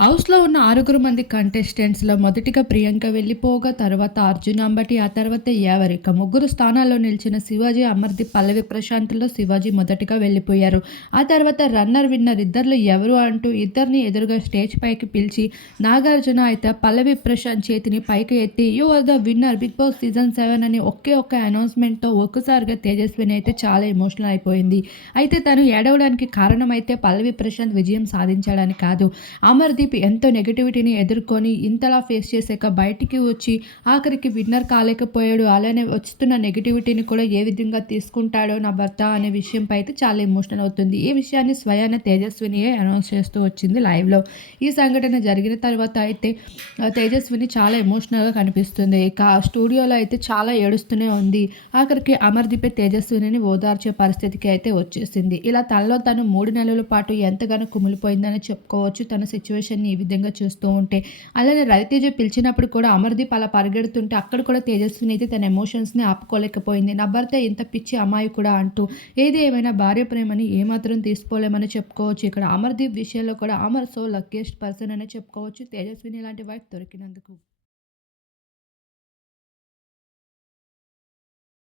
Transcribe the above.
హౌస్‌లో ఉన్న ఆరుగురు మంది కంటెస్టెంట్స్‌లో మొదటిగా ప్రియాంక వెళ్ళిపోగా, తర్వాత అర్జున్ అంబటి, ఆ తర్వాత యావర్. ముగ్గురు స్థానాల్లో నిలిచిన శివాజీ, అమర్దీప్, పల్లవి ప్రశాంత్‌లో శివాజీ మొదటగా వెళ్ళిపోయారు. ఆ తర్వాత రన్నర్, విన్నర్ ఇద్దరు ఎవరు అంటూ ఇద్దరిని ఎదురుగా స్టేజ్ పైకి పిలిచి నాగార్జున అయితే పల్లవి ప్రశాంత్ చేతిని పైకి ఎత్తి you are the winner Bigg Boss season seven అని ఒకే ఒక్క అనౌన్స్‌మెంట్‌తో ఒక్కసారిగా తేజస్విని అయితే చాలా ఎమోషనల్ అయిపోయింది. అయితే తను ఏడవడానికి కారణం అయితే పల్లవి ప్రశాంత్ విజయం సాధించడానికి కాదు. అమర్దీప్ ఎంతో నెగటివిటీని ఎదుర్కొని ఇంతలా ఫేస్ చేశాక బయటికి వచ్చి ఆఖరికి విన్నర్ కాలేకపోయాడు. అలానే వస్తున్న నెగిటివిటీని కూడా ఏ విధంగా తీసుకుంటాడో నా భర్త అనే విషయంపై అయితే చాలా ఎమోషనల్ అవుతుంది. ఈ విషయాన్ని స్వయాన తేజస్వినియే అనౌన్స్ చేస్తూ వచ్చింది లైవ్‌లో. ఈ సంఘటన జరిగిన తర్వాత అయితే తేజస్విని చాలా ఎమోషనల్‌గా కనిపిస్తుంది. ఇక స్టూడియోలో అయితే చాలా ఏడుస్తూనే ఉంది. ఆఖరికి అమర్దీపే తేజస్వినిని ఓదార్చే పరిస్థితికి అయితే వచ్చేసింది. ఇలా తనలో తను మూడు నెలల పాటు ఎంతగానో కుమిలిపోయిందని చెప్పుకోవచ్చు. తన సిచ్యువేషన్ని ఈ విధంగా చూస్తూ ఉంటే. అలానే రవితేజ పిలిచినప్పుడు కూడా అమర్దీప్ అలా పరిగెడుతుంటే అక్కడ కూడా తేజస్విని అయితే తన ఎమోషన్స్‌ని ఆపుకోలేకపోయింది. నా భర్త ఇంత పిచ్చి అమ్మాయి కూడా అంటూ ఏది ఏమైనా భార్య ప్రేమని ఏమాత్రం తీసుకోలేమని చెప్పుకోవచ్చు. ఇక్కడ అమర్దీప్ విషయంలో కూడా అమర్ సో లక్కీయెస్ట్ పర్సన్ అనే చెప్పుకోవచ్చు. తేజస్విని లాంటి వైఫ్ దొరికినందుకు.